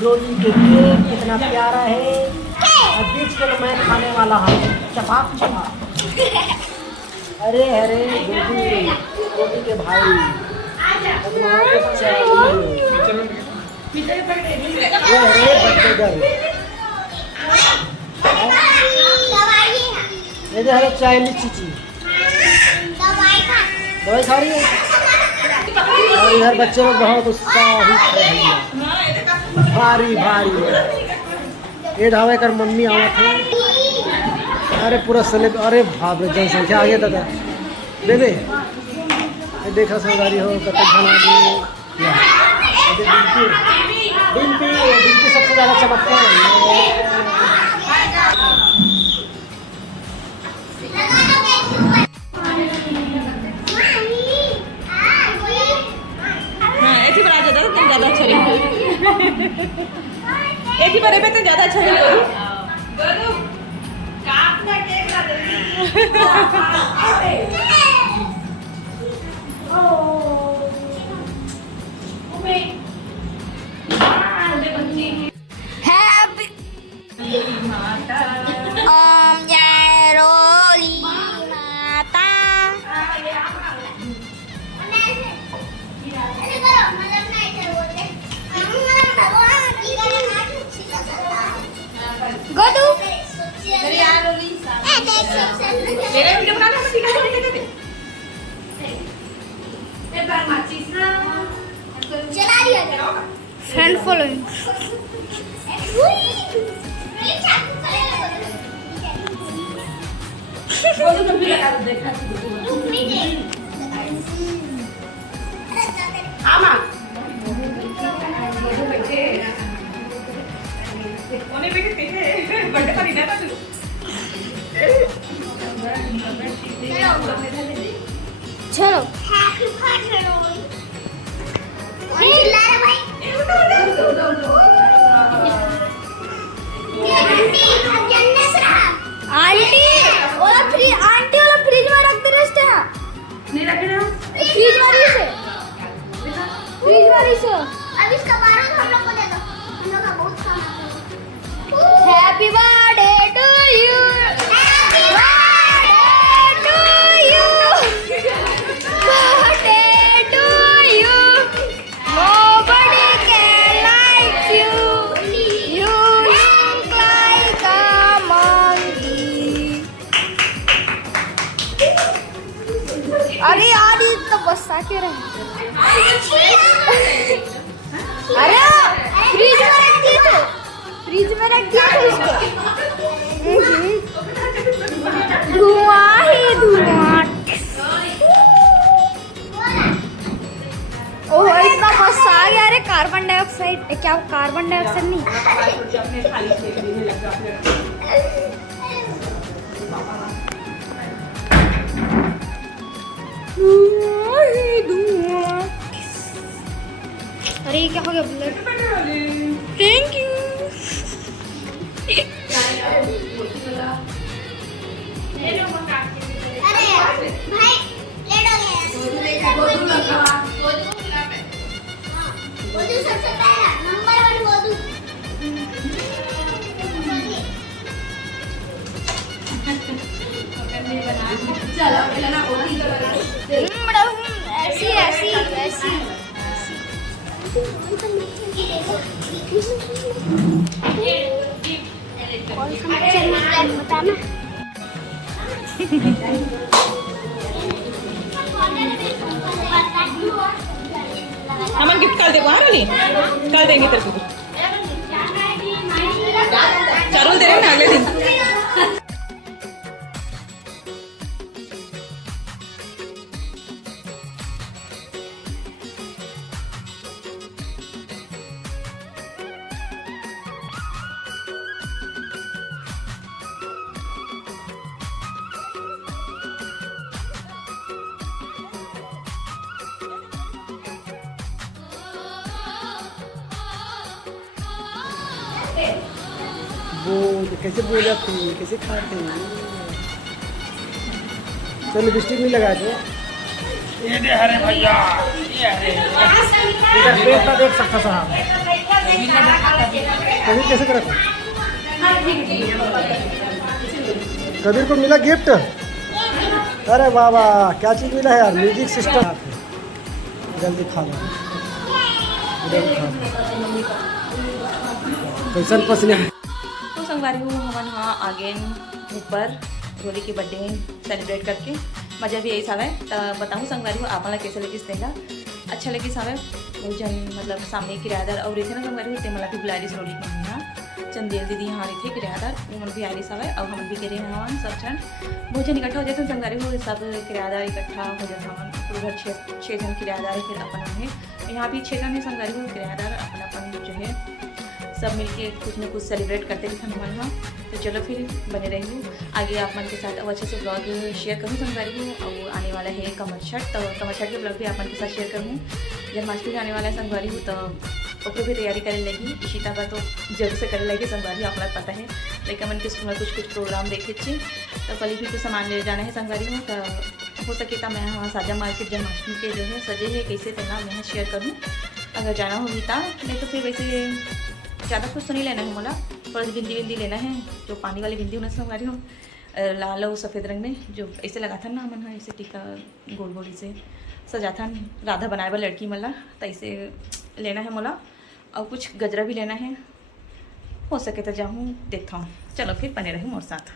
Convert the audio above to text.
रोली के केक कितना प्यारा है, और बीच को मैं खाने वाला हूँ चपाक चपाक। अरे अरे गोभी के भाई ये चाइनीज चीची दवाई खा रही है। और इधर बच्चे लोग बहुत उत्साहित है भैया, भारी भारी। ये ढाबे कर मम्मी आवा थे। अरे पूरा सले, अरे बाप रे जनसंख्या आ गया दादा बेबे। देखा संगारी हो कतक बना डिम्पी सबसे ज़्यादा चमकते हैं। ज़्यादा अच्छा नहीं एक ही बारे में तो ज़्यादा अच्छा नहीं मेरा वीडियो बनाना है, ठीक है एक बार माचिस चला दिया फ्रेंड फॉलोइंग बोलो तो भी लगा देखा हां मां कोने पे के बर्थडे पर इधर था तू चलो हैप्पी बर्थडे रोली चिल्ला रहा भाई। आंटी वाला फ्रिज में रख दे रेस्ट है नहीं रखे ना फ्रिज वाली से अब इसका बारह हम लोग को दे दो, हम लोग का बहुत काम है। Happy birthday to you. बसा के रहे। अरे फ्रिज में रख दिए थे, फ्रिज में रख दिए थे इसको। धुआं ही धुआं। ओह इतना गुस्सा आ गया। अरे कार्बन डाइऑक्साइड, क्या कार्बन डाइऑक्साइड नहीं, अरे ये क्या हो गया ब्लड। Thank you. अरे भाई लेट हो गया। वोदू सबसे पहला नंबर 1 वोदू। चलो पहले ना ओटी तो लगा ऐसी ऐसी ऐसी बताना। हम गिफ्ट कल देखो हाँ कल देंगे तेरे को चारों दे रहे ना अगले दिन। वो कैसे बोलते हैं, कैसे खाते हैं। चल लिपस्टिक नहीं लगा दो। ये दे हरे भैया, ये हरे इधर पेट का देख सकता साहब। कबीर कैसे करा था? कबीर को मिला गिफ्ट। अरे बाबा क्या चीज़ मिला है यार, म्यूजिक सिस्टम। जल्दी खा लो, जल्दी खा लो। कैसन पसंद है? तो संगवारी हूँ हम हाँ आगे ऊपर होली के बर्थडे सेलिब्रेट करके मज़ा भी यही सावे। तो बताऊँ संगवारी हूँ आपला कैसे लगी देगा, अच्छा लगी सावे। जन मतलब सामने किराएदार और रही थे ना संगवारी हूँ मला भी बुलाई रोली यहाँ चंदेल दीदी यहाँ रही थी किराएदार, वो मन भी आ रही सावे और हम भी गिरे हवन सब जन बहुत जन इकट्ठा हो जाते हैं संगवारी हूँ। सब किराएदार इकट्ठा हो जाते हवन पूरे घर 6 जन किराएदार फिर अपन है यहाँ भी 6 जन है संगवारी हूँ किराएदार अपन अपन जो है सब मिलके कुछ न कुछ सेलिब्रेट करते थे हनुमान वहाँ। तो चलो फिर बने रही आगे आप मन के साथ और अच्छे से ब्लॉग शेयर करूँ संगवारी हूँ। और आने वाला है कमर छठ, तो कमर छठ के ब्लॉग भी आप मन के साथ शेयर करूँ। जन्माष्टमी आने वाला है संगवारी हूँ, तो ओपरो भी तैयारी करे लगी इशिता का तो जरूर से करे लगी संगवारी हूँ, अपना पता है। लेकिन मन के स्कूल में कुछ प्रोग्राम देखे थे, तो कल भी कुछ सामान ले जाना है संगवारी हूँ। तो हो सके तो मैं हाँ साजा मार्केट जन्माष्टमी के जो है सजे है कैसे तेना मैं शेयर करूँ अगर जाना होगी तो। नहीं तो फिर वैसे ज़्यादा कुछ तो नहीं लेना है मोला, थोड़ा सी बिंदी बिंदी लेना है, जो पानी वाली बिंदी होना संगवारी हूँ लाल और सफ़ेद रंग में जो ऐसे लगा था ना मन हाँ ऐसे टीका गोल गोल से सजा था राधा बनाए वाला लड़की मला, तो ऐसे लेना है मोला। और कुछ गजरा भी लेना है, हो सके तो जाऊँ देखता हूँ। चलो फिर बने रहूँ मोर साथ।